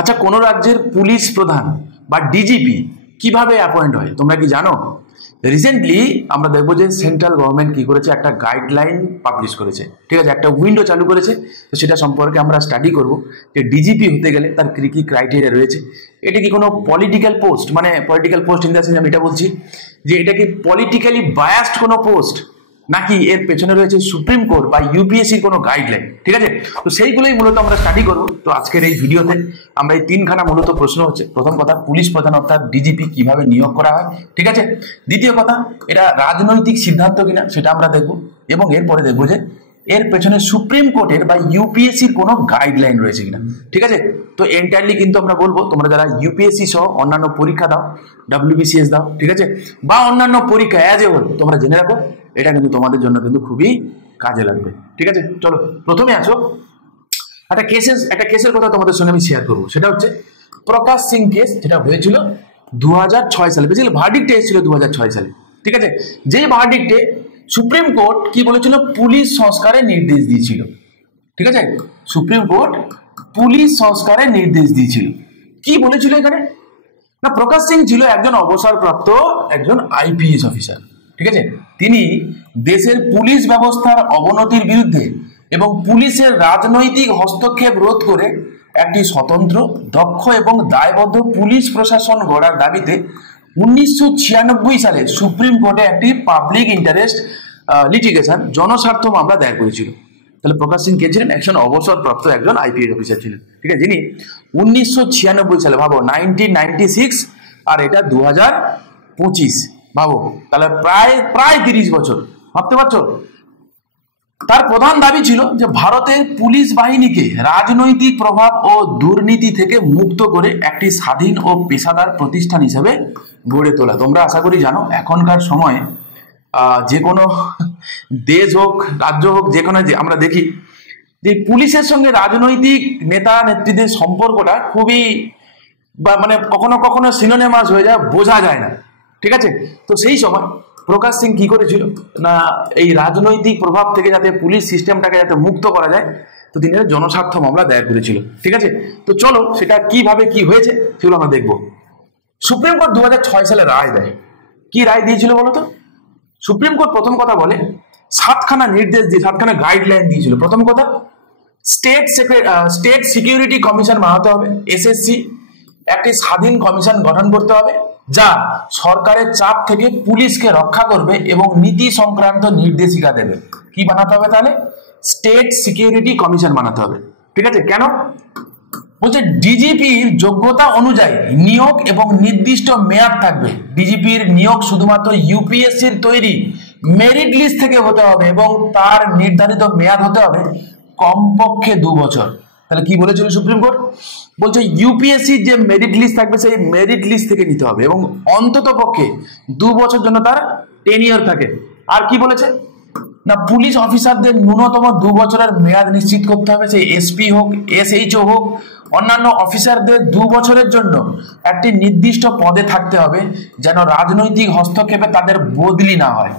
আচ্ছা, কোনো রাজ্যের পুলিশ প্রধান বা ডিজিপি কিভাবে অ্যাপয়েন্ট হয় তোমরা কি জানো? রিসেন্টলি আমরা দেখবো যে সেন্ট্রাল গভর্নমেন্ট কি করেছে, একটা গাইডলাইন পাবলিশ করেছে, ঠিক আছে, একটা উইন্ডো চালু করেছে। তো সেটা সম্পর্কে আমরা স্টাডি করব যে ডিজিপি হতে গেলে তার কী কী ক্রাইটেরিয়া রয়েছে। এটা কি কোনো পলিটিক্যাল পোস্ট, মানে political post in the sense আমি এটা বলছি যে এটা কি পলিটিক্যালি বায়াসড কোনো পোস্ট, নাকি এর পেছনে রয়েছে সুপ্রিম কোর্ট বা ইউপিএসসির কোনো গাইডলাইন, ঠিক আছে? তো সেইগুলোই মূলত আমরা স্টাডি করবো। তো আজকের এই ভিডিওতে আমরা এই তিনখানা মূলত প্রশ্ন হচ্ছে, প্রথম কথা পুলিশ প্রধান অর্থাৎ ডিজিপি কিভাবে নিয়োগ করা হয়, ঠিক আছে, দ্বিতীয় কথা এটা রাজনৈতিক সিদ্ধান্ত কিনা সেটা আমরা দেখবো, এবং এরপরে দেখবো যে এর পেছনে সুপ্রিম কোর্টের বা ইউপিএসসির কোনো গাইডলাইন রয়েছে কিনা, ঠিক আছে। তো এন্টায়ারলি কিন্তু আমরা বলবো তোমরা যারা ইউপিএসসি সহ অন্যান্য পরীক্ষা দাও, WBCS দাও, ঠিক আছে, বা অন্যান্য পরীক্ষা অ্যাজ এ হোল, তোমরা জেনে রাখো এটা কিন্তু তোমাদের জন্য কিন্তু খুবই কাজে লাগবে, ঠিক আছে। চলো প্রথমে আসো, একটা কেসের কথা তোমাদের সঙ্গে আমি শেয়ার করবো। সেটা হচ্ছে প্রকাশ সিং কেস, যেটা হয়েছিল 2006 সালে, বেসিক্যালি ভার্ডিক্টে এসেছিল 2006 সালে, ঠিক আছে। যেই ভার্ডিক্টে সুপ্রিম কোর্ট কি বলেছিল, পুলিশ সংস্কারের নির্দেশ দিয়েছিল, ঠিক আছে। সুপ্রিম কোর্ট পুলিশ সংস্কারের নির্দেশ দিয়েছিল। কি বলেছিল এখানে না, প্রকাশ সিং ছিল একজন অবসরপ্রাপ্ত একজন আইপিএস অফিসার, ঠিক আছে। তিনি দেশের পুলিশ ব্যবস্থার অবনতির বিরুদ্ধে এবং পুলিশের রাজনৈতিক হস্তক্ষেপ রোধ করে একটি স্বতন্ত্র, দক্ষ এবং দায়বদ্ধ পুলিশ প্রশাসন গড়ার দাবিতে 1996 সালে সুপ্রিম কোর্টে একটি পাবলিক ইন্টারেস্ট লিটিগেশন জনস্বার্থ মামলা দায়ের করেছিল। তাহলে প্রকাশ সিং কে ছিলেন? একজন অবসরপ্রাপ্ত একজন আইপিএস অফিসার ছিলেন, ঠিক আছে, যিনি 1996 সালে, ভাবো 1996 আর এটা 2025, ভাবো তাহলে প্রায় 30 বছর, ভাবতে পারছো। তার প্রধান দাবি ছিল যে ভারতের পুলিশ বাহিনীকে রাজনৈতিক প্রভাব ও দুর্নীতি থেকে মুক্ত করে একটি স্বাধীন ও পেশাদার প্রতিষ্ঠান হিসেবে গড়ে তোলা। তোমরা আশা করি জানো এখনকার সময়ে যে কোনো দেশ হোক, রাজ্য হোক, যে কোনো আমরা দেখি যে পুলিশের সঙ্গে রাজনৈতিক নেতা নেত্রীদের সম্পর্কটা খুবই মানে কখনো কখনো সিনোনিমাস হয়ে যায়, বোঝা যায় না, ঠিক আছে। তো সেই সময় প্রকাশ সিং কি করেছিল না, এই রাজনৈতিক প্রভাব থেকে যাতে পুলিশ সিস্টেমটাকে যাতে মুক্ত করা যায়, তো তিনি জনস্বার্থ মামলা দায়ের করেছিল, ঠিক আছে। তো চলো সেটা কিভাবে কি হয়েছে সেগুলো আমরা দেখবো। সুপ্রিম কোর্ট 2006 সালে রায় দেয়। কি রায় দিয়েছিল বলো তো? সুপ্রিম কোর্ট প্রথম কথা বলে 7খানা নির্দেশ দিয়ে 7খানা গাইডলাইন দিয়েছিল। প্রথম কথা, স্টেট সিকিউরিটি কমিশন বানাতে হবে, SSC, একটি স্বাধীন কমিশন গঠন করতে হবে যা সরকারের চাপ থেকে পুলিশকে রক্ষা করবে এবং নীতি সংক্রান্ত নির্দেশিকা দেবে। কি বানাতে হবে তাহলে? স্টেট সিকিউরিটি কমিশন বানাতে হবে, ঠিক আছে। কেন বলছে? ডিজিপির যোগ্যতা অনুযায়ী নিয়োগ এবং নির্দিষ্ট মেয়াদ থাকবে। ডিজিপির নিয়োগ শুধুমাত্র ইউপিএসসির তৈরি মেরিট লিস্ট থেকে হতে হবে এবং তার নির্ধারিত মেয়াদ হতে হবে কমপক্ষে 2 বছর। তাহলে কি বলেছিল সুপ্রিম কোর্ট? বলছে ইউপিএসসির যে মেরিট লিস্ট থাকবে সেই মেরিট লিস্ট থেকে নিতে হবে এবং অন্তত পক্ষে 2 বছর জন্য তার টেনিয়র থাকে। আর কি বলেছে না, পুলিশ অফিসারদের ন্যূনতম 2 বছরের মেয়াদ নিশ্চিত করতে হবে, সেই এসপি হোক, SHO হোক, অন্যান্য অফিসারদের 2 বছরের জন্য একটি নির্দিষ্ট পদে থাকতে হবে যেন রাজনৈতিক হস্তক্ষেপে তাদের বদলি না হয়।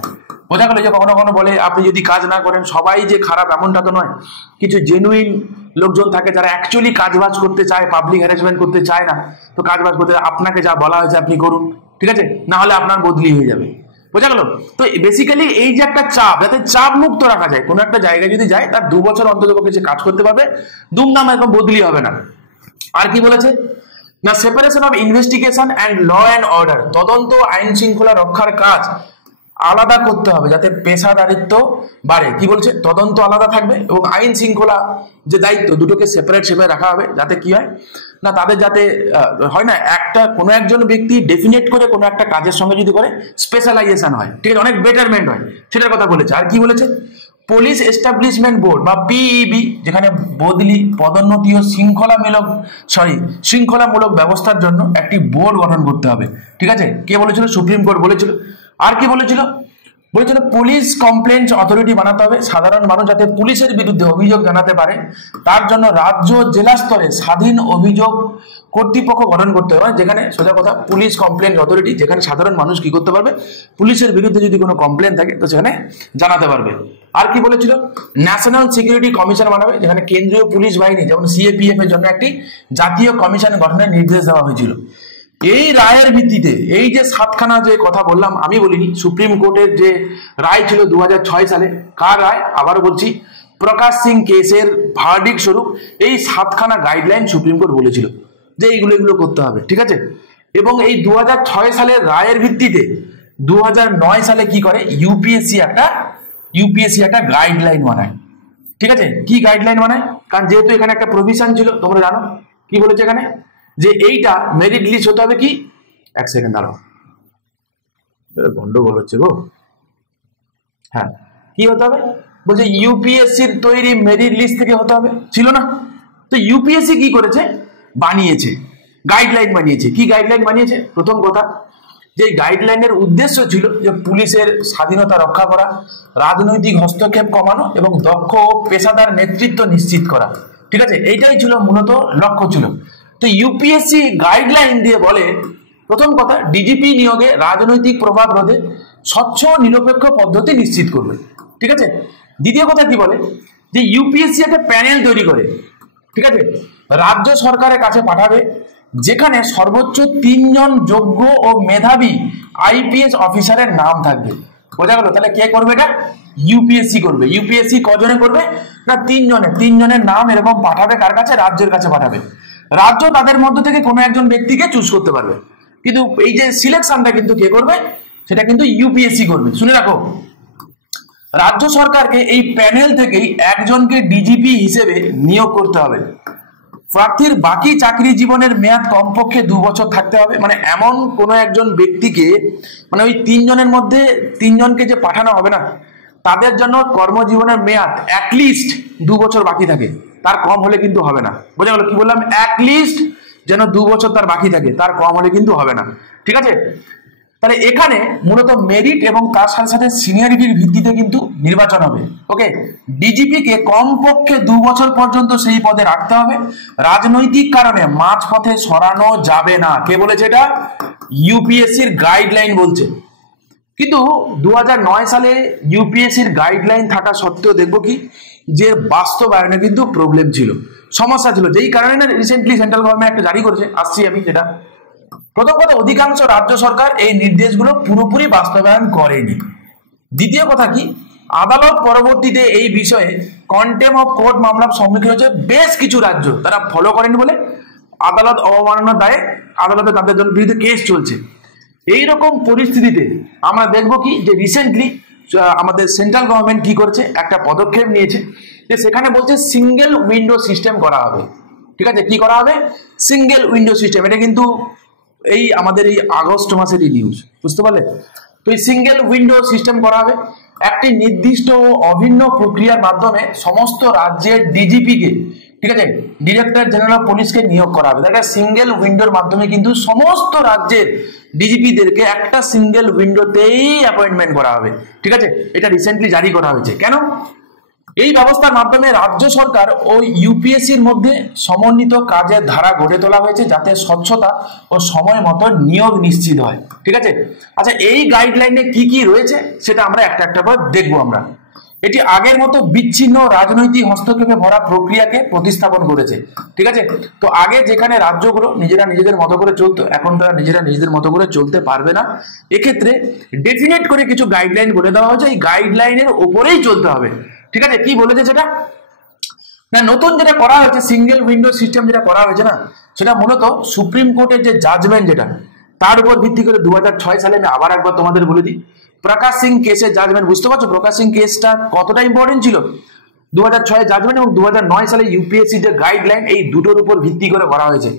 বোঝা গেল যে কখনো কখনো বলে আপনি যদি কাজ না করেন সবাই যে খারাপ, এমনটা তো নয়। কিছু জেনুইন লোকজন থাকে যারা অ্যাকচুয়ালি কাজবাজ করতে চায়, পাবলিক হ্যারাসমেন্ট করতে চায় না, তো কাজবাজ করতে আপনাকে যা বলা হয়েছে আপনি করুন, ঠিক আছে, না হলে আপনার বদলি হয়ে যাবে। বোঝা গেল? তো বেসিক্যালি এই যে একটা চাপ, যাতে চাপ মুক্ত রাখা যায়, কোনো একটা জায়গায় যদি যায় তার 2 বছর অন্তত পক্ষে সে কাজ করতে পারবে, দুমদাম একদম বদলি হবে না। আর কি বলেছে না, separation of investigation and law and order, তদন্ত আইন শৃঙ্খলা রক্ষার কাজ আলাদা করতে হবে যাতে পেশাদারিত্ব বাড়ে। কি বলছে? তদন্ত আলাদা থাকবে এবং আইন শৃঙ্খলা যে দায়িত্ব দুটোকে সেপারেট রাখা হবে, যাতে কি হয় না তাদের যাতে হয় না একটা কোনো একজন ব্যক্তি ডেফিনেট করে কোনো একটা কাজের সঙ্গে যদি করে স্পেশালাইজেশন হয়, ঠিক আছে, অনেক বেটারমেন্ট হয়, সেটার কথা বলেছে। আর কি বলেছে? পুলিশ এস্টাবলিশমেন্ট বোর্ড বা PEB, যেখানে বদলি, পদোন্নতি ও শৃঙ্খলামূলক ব্যবস্থার জন্য একটি বোর্ড গঠন করতে হবে, ঠিক আছে। কে বলেছিল? সুপ্রিম কোর্ট বলেছিল। আর কি বলেছিল? বলেছিল পুলিশ কমপ্লেন্ট অথরিটি বানাতে হবে, সাধারণ মানুষ যাতে পুলিশের বিরুদ্ধে অভিযোগ জানাতে পারে তার জন্য রাজ্য জেলা স্তরে স্বাধীন অভিযোগ কর্তৃপক্ষ গঠন করতে হবে, যেখানে সোজা কথা পুলিশ কমপ্লেন্ট অথরিটি, যেখানে সাধারণ মানুষ কি করতে পারবে, পুলিশের বিরুদ্ধে যদি কোনো কমপ্লেন থাকে তো সেখানে জানাতে পারবে। আর কি বলেছিল, ন্যাশনাল সিকিউরিটি কমিশন বানাবে, যেখানে কেন্দ্রীয় পুলিশ বাহিনী যেমন সিএপিএফ এর জন্য একটি জাতীয় কমিশন গঠনের নির্দেশ দেওয়া হয়েছিল। এই রায়ের ভিত্তিতে এই যে 7খানা যে কথা বললাম, আমি বলিনি, সুপ্রিম কোর্টের যে রায় ছিল 2006 সালে, কার রায় আবারও বলছি, প্রকাশ সিং কেসের ভার্ডিক্ট স্বরূপ এই 7খানা গাইডলাইন সুপ্রিম কোর্ট বলেছিল যে এগুলো করতে হবে, ঠিক আছে। এবং এই 2006 সালের রায়ের ভিত্তিতে 2009 সালে কি করে, ইউপিএসসি একটা গাইডলাইন বানায়, ঠিক আছে। কি গাইডলাইন বানায়, কারণ যেহেতু এখানে একটা প্রভিশন ছিল, তোমরা জানো কি বলেছে এখানে, যে এইটা মেরিট লিস্ট হতে হবে কি, এক সেকেন্ড দাঁড়াও, গন্ডগোল হচ্ছে গো, হ্যাঁ কি হতে হবে, বলছে ইউপিএসসির তৈরি মেরিট লিস্ট থেকে হতে হবে, ছিল না? তো ইউপিএসসি কি করেছে, বানিয়েছে গাইডলাইন বানিয়েছে। কি গাইডলাইন বানিয়েছে, প্রথম কথা যে গাইডলাইনের উদ্দেশ্য ছিল যে পুলিশের স্বাধীনতা রক্ষা করা, রাজনৈতিক হস্তক্ষেপ কমানো এবং দক্ষ ও পেশাদার নেতৃত্ব নিশ্চিত করা, ঠিক আছে, এইটাই ছিল মূলত লক্ষ্য ছিল। তো ইউপিএসসি গাইডলাইন দিয়ে বলে, প্রথম কথা ডিজিপি নিয়োগে রাজনৈতিক প্রভাব রোধে স্বচ্ছ নিরপেক্ষ পদ্ধতি নিশ্চিত করবে, ঠিক আছে। দ্বিতীয় কথা কি বলে, যে ইউপিএসসি একটা প্যানেল তৈরি করে, ঠিক আছে, রাজ্য সরকারের কাছে পাঠাবে, যেখানে সর্বোচ্চ 3 জন যোগ্য ও মেধাবী আইপিএস অফিসারের নাম থাকবে। বোঝা গেল? তাহলে কে করবে এটা, ইউপিএসসি করবে। ইউপিএসসি কজনে করবে না, 3 জনের নাম এরকম পাঠাবে, কার কাছে, রাজ্যের কাছে পাঠাবে। রাজ্য তাদের মধ্য থেকে কোনো একজন ব্যক্তিকে চুজ করতে পারবে, কিন্তু এই যে সিলেকশনটা কিন্তু কে করবে, সেটা কিন্তু ইউপিএসসি করবে। শুনে রাখো, রাজ্য সরকারকে এই প্যানেল থেকেই একজনকে ডিজিপি হিসেবে নিয়োগ করতে হবে। প্রার্থীর বাকি চাকরি জীবনের মেয়াদ কমপক্ষে 2 বছর থাকতে হবে। মানে এমন কোনো একজন ব্যক্তিকে, মানে ওই 3 জনের মধ্যে 3 জনকে যে পাঠানো হবে না, তাদের জন্য কর্মজীবনের মেয়াদ অ্যাটলিস্ট 2 বছর বাকি থাকে, তার কম হলে কিন্তু হবে না। বোঝা গেল? কি বললাম, অ্যাটলিস্ট যেন 2 বছর তার বাকি থাকে, তার কম হলে কিন্তু হবে না, ঠিক আছে। তাহলে এখানে মূলত মেরিট এবং তার সাথে সাথে সিনিয়রিটির ভিত্তিতে কিন্তু নির্বাচন হবে। ওকে, ডিজিপি কে কমপক্ষে 2 বছর পর্যন্ত সেই পদে রাখতে হবে, রাজনৈতিক কারণে মাঝপথে সরানো যাবে না। কে বলেছে এটা, ইউপিএসসির গাইডলাইন বলছে। কিন্তু 2009 সালে ইউপিএসসির গাইডলাইন থাকা সত্ত্বেও দেখবো কি, যে বাস্তবায়নে কিন্তু প্রবলেম ছিল, সমস্যা ছিল, যেই কারণে না রিসেন্টলি সেন্ট্রাল গভর্নমেন্ট একটা জারি করেছে, আসছি আমি সেটা। প্রথম কথা, অধিকাংশ রাজ্য সরকার এই নির্দেশগুলো পুরোপুরি বাস্তবায়ন করেনি। দ্বিতীয় কথা কি, আদালত পরবর্তীতে এই বিষয়ে কন্টেম্প অফ কোর্ট মামলার সম্মুখীন হয়েছে বেশ কিছু রাজ্য, তারা ফলো করেনি বলে আদালত অবমাননার দায়ে আদালতে তাদের জন্য বিরুদ্ধে কেস চলছে। এইরকম পরিস্থিতিতে আমরা দেখবো কি, যে রিসেন্টলি আমাদের সেন্ট্রাল গভর্নমেন্ট কি করছে, একটা পদক্ষেপ নিয়েছে, যে সেখানে বলছে সিঙ্গেল উইন্ডো সিস্টেম করা হবে, ঠিক আছে। কি করা হবে, সিঙ্গেল উইন্ডো সিস্টেম। এটা কিন্তু এই আমাদের এই আগস্ট মাসেরই নিউজ, বুঝতে পারলে? তো এই সিঙ্গেল উইন্ডো সিস্টেম করা হবে, একটি নির্দিষ্ট ও অভিন্ন প্রক্রিয়ার মাধ্যমে সমস্ত রাজ্যের ডিজিপিকে, ঠিক আছে, ডিরেক্টর জেনারেল অফ পুলিশকে নিয়োগ করা হবে। একটা সিঙ্গেল উইন্ডোর মাধ্যমে কিন্তু সমস্ত রাজ্যের ডিজিপিদেরকে একটা সিঙ্গেল উইন্ডোতেই অ্যাপয়েন্টমেন্ট করা হবে, ঠিক আছে। এটা রিসেন্টলি জারি করা হয়েছে। কেন? এই ব্যবস্থার মাধ্যমে রাজ্য সরকার ও ইউপিএসসির মধ্যে সমন্বিত কাজের ধারা গড়ে তোলা হয়েছে, যাতে স্বচ্ছতা ও সময় মতো নিয়োগ নিশ্চিত হয়, ঠিক আছে। আচ্ছা, এই গাইডলাইনে কি কি রয়েছে সেটা আমরা একটা করে দেখবো আমরা। এটি আগের মতো বিচ্ছিন্ন রাজনৈতিক হস্তক্ষেপে ভরা প্রক্রিয়াকে প্রতিস্থাপন করেছে, ঠিক আছে। তো আগে যেখানে রাজ্যগুলো নিজেরা নিজেদের মতো করে চলতো, এখন তারা নিজেরা নিজেদের মতো করে চলতে পারবে না। এক্ষেত্রে ডেফিনেট করে কিছু গাইডলাইন বলে দেওয়া হয়েছে, এই গাইডলাইনের উপরেই চলতে হবে, ঠিক আছে। কি বলেছে সেটা না, নতুন যেটা করা হয়েছে সিঙ্গেল উইন্ডো সিস্টেম যেটা করা হয়েছে না, সেটা মূলত সুপ্রিম কোর্টের যে জাজমেন্ট, যেটা তার উপর ভিত্তি করে 2006 সালে, আমি আবার একবার তোমাদের বলে দিই, প্রকাশ সিং কেসের জাজমেন্ট। বুঝতে পারছো প্রকাশ সিং কেসটা কতটা ইম্পর্টেন্ট ছিল? 2006 জাজমেন্ট এবং 2009 সালে ইউপিএসসি যে গাইডলাইন, এই দুটোর উপর ভিত্তি করে করা হয়েছে।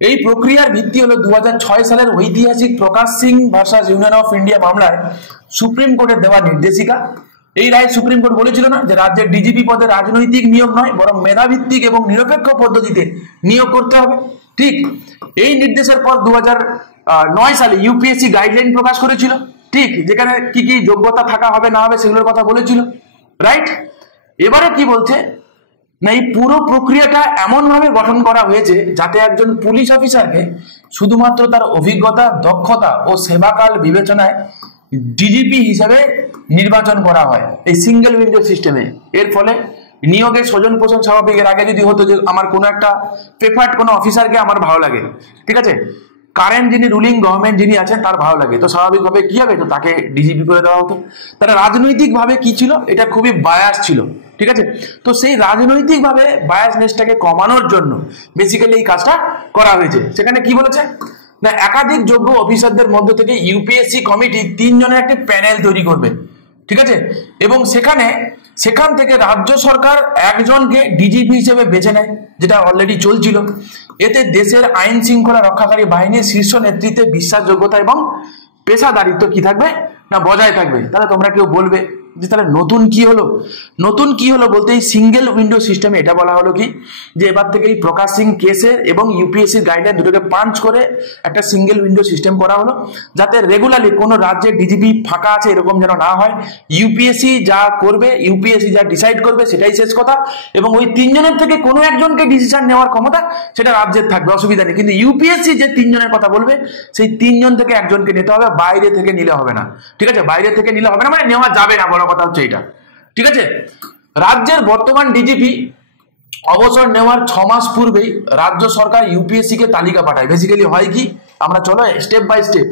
এই প্রক্রিয়ার ভিত্তি হলো 2006 সালের ঐতিহাসিক Prakash Singh versus Union of India মামলায় সুপ্রিম কোর্টের দেওয়া নির্দেশিকা। এই রায় সুপ্রিম কোর্ট বলেছিল না যে রাজ্যের ডিজিপি পদে রাজনৈতিক নিয়োগ নয়, বরং মেধাভিত্তিক এবং নিরপেক্ষ পদ্ধতিতে নিয়োগ করতে হবে। ঠিক এই নির্দেশের পর 2009 সালে ইউপিএসসি গাইডলাইন প্রকাশ করেছিল, ঠিক, যেখানে কি কি যোগ্যতা থাকা হবে না হবে সেগুলোর কথা বলেছিল, রাইট। এবারে কি বলছে না, এই পুরো প্রক্রিয়াটা এমন ভাবে গঠন করা হয়েছে যাতে একজন পুলিশ অফিসারকে শুধুমাত্র তার অভিজ্ঞতা, দক্ষতা ও সেবাকাল বিবেচনায় ডিজিপি হিসেবে নির্বাচন করা হয় এই সিঙ্গেল উইন্ডো সিস্টেমে। এর ফলে নিয়োগের স্বজন পোষণ স্বাভাবিক। এর আগে যদি হতো যে আমার কোনো একটা প্রেফার্ড কোনো অফিসারকে আমার ভালো লাগে, ঠিক আছে, কারেন্ট যিনি রুলিং গভর্নমেন্ট যিনি আছেন তার ভালো লাগে, তো স্বাভাবিকভাবে কি হবে, তো তাকে ডিজিপি করে দেওয়া হতো। তারা রাজনৈতিকভাবে কি ছিল, এটা খুবই বায়াস ছিল, ঠিক আছে। তো সেই রাজনৈতিকভাবে বায়াসনেসটাকে কমানোর জন্য বেসিক্যালি এই কাজটা করা হয়েছে। সেখানে কি বলেছে না, একাধিক যোগ্য অফিসারদের মধ্য থেকে ইউপিএসসি কমিটি 3 জনের একটি প্যানেল তৈরি করবে, ঠিক আছে, এবং সেখান থেকে রাজ্য সরকার একজনকে ডিজিপি হিসেবে বেছে নেয়, যেটা অলরেডি চলছিল। এতে দেশের আইন শৃঙ্খলা রক্ষাকারী বাহিনীর শীর্ষ নেতৃত্বে বিশ্বাসযোগ্যতা এবং পেশাদারিত্ব কি থাকবে না বজায় থাকবে। তাহলে তোমরা কেউ বলবে যে তাহলে নতুন কি হলো? নতুন কি হলো বলতে এই সিঙ্গেল উইন্ডো সিস্টেমে এটা বলা হলো কি যে এবার থেকে এই প্রকাশ সিং কেসের এবং ইউপিএসসির গাইডলাইন দুটোকে পাঞ্চ করে একটা সিঙ্গেল উইন্ডো সিস্টেম করা হলো, যাতে রেগুলারলি কোনো রাজ্যের ডিজিপি ফাঁকা আছে এরকম যেন না হয়। ইউপিএসসি যা করবে, ইউপিএসসি যা ডিসাইড করবে সেটাই শেষ কথা, এবং ওই 3 জনের থেকে কোনো একজনকে ডিসিশন নেওয়ার ক্ষমতা সেটা রাজ্যের থাকবে, অসুবিধা নেই। কিন্তু ইউপিএসসি যে 3 জনের কথা বলবে সেই 3 জন থেকে একজনকে নিতে হবে, বাইরে থেকে নিলে হবে না, ঠিক আছে, বাইরে থেকে নিলে হবে না, মানে নেওয়া যাবে না, বড় কথা হচ্ছে এটা, ঠিক আছে। রাজ্যের বর্তমান ডিজিপি অবসর নেওয়ার 6 মাস পূর্বেই রাজ্য সরকার ইউপিএসসি কে তালিকা পাঠায়। বেসিক্যালি হয় কি, আমরা চলো স্টেপ বাই স্টেপ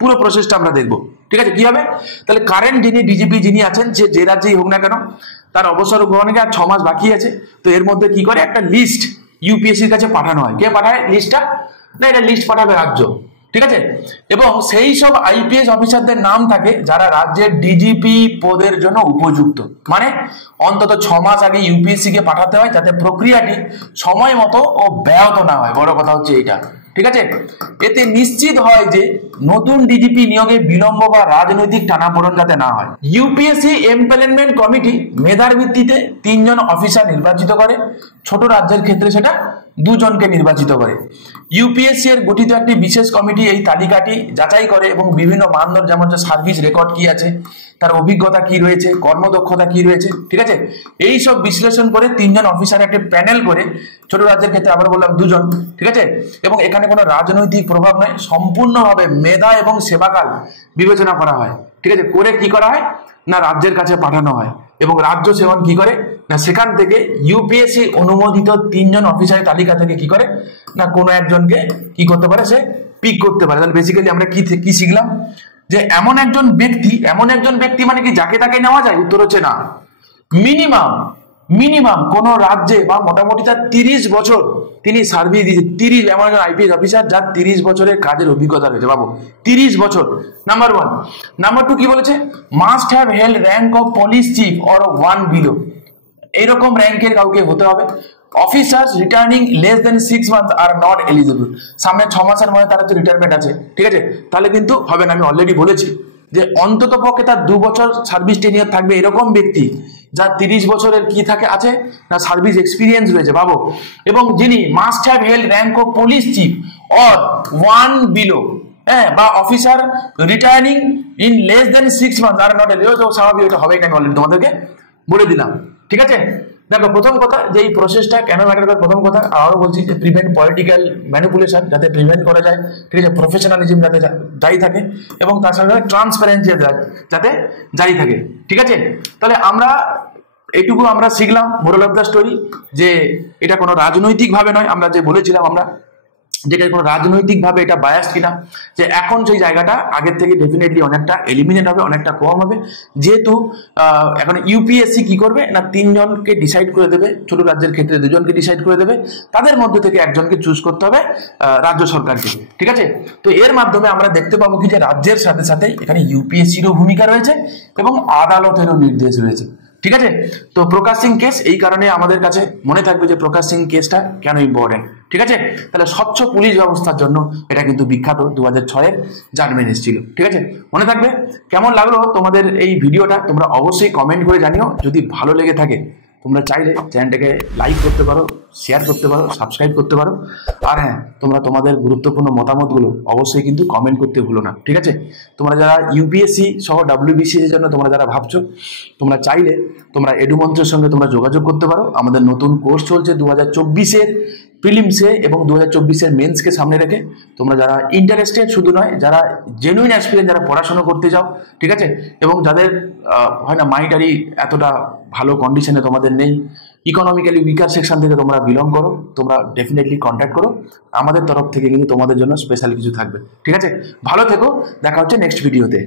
পুরো প্রসেসটা আমরা দেখবো, ঠিক আছে। কি হবে, তাহলে কারেন্ট যিনি ডিজিপি যিনি আছেন সে যে রাজ্যেই হোক না কেন, তার অবসর গ্রহণে আর 6 মাস বাকি আছে, তো এর মধ্যে কি করে একটা লিস্ট ইউপিএসসির কাছে পাঠানো হয়। কে পাঠায় লিস্টটা? না, এটা লিস্ট পাঠাবে রাজ্য, ঠিক আছে। এবং সেই সব আইপিএস অফিসারদের নাম থাকে যারা রাজ্যের ডিজিপি পদের জন্য উপযুক্ত, মানে অন্তত 6 মাস আগে ইউপিএসসি কে পাঠাতে হয় যাতে প্রক্রিয়াটি সময় মতো ও ব্যাহত না হয়, বড় কথা হচ্ছে এইটা, ঠিক আছে। এতে নিশ্চিত হয় যে নতুন ডিজিপি নিয়োগে বিলম্ব বা রাজনৈতিক টানাপোড়েন যাতে না হয়। ইউপিএসসি এমপ্যানেলমেন্ট কমিটি মেধার ভিত্তিতে 3 জন অফিসার নির্বাচিত করে, ছোট রাজ্যের ক্ষেত্রে সেটা 2 জনকে নির্বাচিত করে। ইউপিএসসি এর গঠিত একটি বিশেষ কমিটি এই তালিকাটি যাচাই করে এবং বিভিন্ন মানদণ্ড, যেমন সার্ভিস রেকর্ড কি আছে, তার অভিজ্ঞতা কি রয়েছে, কর্মদক্ষতা কি রয়েছে, ঠিক আছে, এই সব বিশ্লেষণ করে 3 জন অফিসার একটা প্যানেল করে, ছোট রাজ্যের ক্ষেত্রে আবার বললাম 2 জন, ঠিক আছে। এবং এখানে কোনো রাজনৈতিক প্রভাব নয়, সম্পূর্ণভাবে মেধা এবং সেবাকাল বিবেচনা করা হয়, ঠিক আছে। করে কি করা হয় না রাজ্যের কাছে পাঠানো হয়, এবং রাজ্য সেবন কি করে না সেখান থেকে ইউপিএসসি অনুমোদিত 3 জন অফিসারের তালিকা থেকে কি করে না কোনো একজনকে কি করতে পারে, সে পিক করতে পারে। তাহলে বেসিক্যালি আমরা কি শিখলাম যে এমন একজন ব্যক্তি মানে কি যাকে তাকে নেওয়া যায়? উত্তর হচ্ছে না। মিনিমাম কোন রাজ্যে বা মোটামুটি তার 30 বছর তিনি সার্ভিস দিয়েছে, 30, এমন একজন আইপিএস অফিসার যার 30 বছরের কাজের অভিজ্ঞতা রয়েছে, বাবু 30 বছর। নাম্বার 1। নাম্বার 2 কি বলেছে, must have held rank of police chief or 1 below, এইরকম র্যাঙ্কের কাউকে হতে হবে। Officers returning less than 6 months are not eligible, সামনে 6 মাসের মধ্যে তার রিটায়ারমেন্ট আছে, ঠিক আছে, তাহলে কিন্তু হবে না। আমি অলরেডি বলেছি যে অন্তত পক্ষে তার 2 বছর সার্ভিস টেনিয়ার থাকবে এরকম ব্যক্তি যার 30 বছরের কি থাকে আছে না সার্ভিস এক্সপিরিয়েন্স রয়েছে, ভাবো। এবং যিনি must have held rank of police chief or 1 below, হ্যাঁ, বা officer returning in less than 6 months are not eligible, তো স্বাভাবিক এটা হবেই না, আমি অলরেডি তোমাদেরকে বলে দিলাম, ঠিক আছে। দেখো প্রথম কথা যে এই প্রসেসটা কেন ম্যাটার করে, প্রথম কথা আরো বলছি যে প্রিভেন্ট পলিটিক্যাল ম্যানিপুলেশন, যাতে প্রিভেন্ট করা যায়, ঠিক আছে, প্রফেশনালিজম যাতে জারি থাকে, এবং তার সাথে ট্রান্সপারেন্সি যাতে জারি থাকে, ঠিক আছে। তাহলে আমরা এইটুকু আমরা শিখলাম মোরাল অফ দ্য স্টোরি, যে এটা কোনো রাজনৈতিক ভাবে নয়, আমরা যে বলেছিলাম আমরা যেটা কোনো রাজনৈতিকভাবে এটা বায়াস কিনা, যে এখন সেই জায়গাটা আগের থেকে ডেফিনেটলি অনেকটা এলিমিনেট হবে, অনেকটা কম হবে, যেহেতু এখন ইউপিএসসি কি করবে না 3 জনকে ডিসাইড করে দেবে, ছোট রাজ্যের ক্ষেত্রে 2 জনকে ডিসাইড করে দেবে, তাদের মধ্যে থেকে একজনকে চুজ করতে হবে রাজ্য সরকারকে, ঠিক আছে। তো এর মাধ্যমে আমরা দেখতে পাবো কি যে রাজ্যের সাথে সাথে এখানে ইউপিএসসিরও ভূমিকা রয়েছে এবং আদালতেরও নির্দেশ রয়েছে, ঠিক আছে। তো প্রকাশ সিং কেস এই কারণে আমাদের কাছে মনে থাকবে যে প্রকাশ সিং কেসটা কেন ইম্পর্টেন্ট, ঠিক আছে। তাহলে স্বচ্ছ পুলিশ ব্যবস্থার জন্য এটা কিন্তু বিখ্যাত, 2006-এর জাজমেন্ট এসেছিল, ঠিক আছে, মনে থাকবে। কেমন লাগলো তোমাদের এই ভিডিওটা তোমরা অবশ্যই কমেন্ট করে জানিও, যদি ভালো লেগে থাকে তোমরা চাইলে চ্যানেলটাকে লাইক করতে পারো, শেয়ার করতে পারো, সাবস্ক্রাইব করতে পারো। আর হ্যাঁ, তোমরা তোমাদের গুরুত্বপূর্ণ মতামতগুলো অবশ্যই কিন্তু কমেন্ট করতে ভুলো না, ঠিক আছে? তোমরা যারা ইউপিএসসি সহ WBCS এর জন্য তোমরা যারা ভাবছো, তোমরা চাইলে তোমরা এডুমন্ত্রের সঙ্গে তোমরা যোগাযোগ করতে পারো। আমাদের নতুন কোর্স চলছে 2024-এর প্রিলিমসে এবং 2024-এর মেন্সকে সামনে রেখে। তোমরা যারা ইন্টারেস্টেড শুধু নয়, যারা জেনুইন অ্যাসপিরেন্ট, যারা পড়াশোনা করতে যাও, ঠিক আছে, এবং যাদের হয় না মানিটারি এতটা ভালো কন্ডিশনে তোমাদের নেই, ইকোনমিক্যালি উইকার সেকশন থেকে তোমরা বিলং করো, তোমরা ডেফিনেটলি কন্ট্যাক্ট করো। আমাদের তরফ থেকে কিন্তু তোমাদের জন্য স্পেশাল কিছু থাকবে, ঠিক আছে? ভালো থেকো, দেখা হচ্ছে নেক্সট ভিডিওতে।